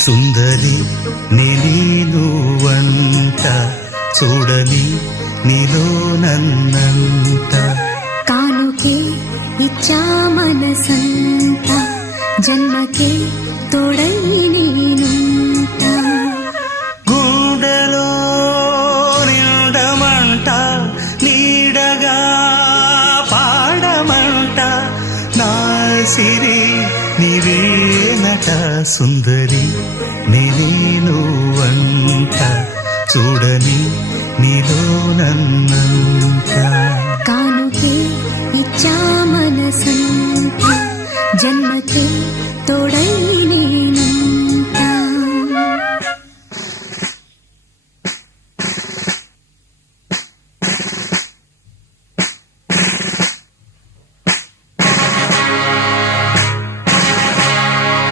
సుందరి నీనువంట చూడని నీలో నన్నంత కానుకే ఇచ్చా మనసంత జన్మకే తోడై నేనుంట గుండెలో నిండమంట నీడగా పాడమంట నా సిరి నీవేనట సుందరి నేనువంట చూడని నీలో నన్నంత కానుకే ఇచ్చా మనసంత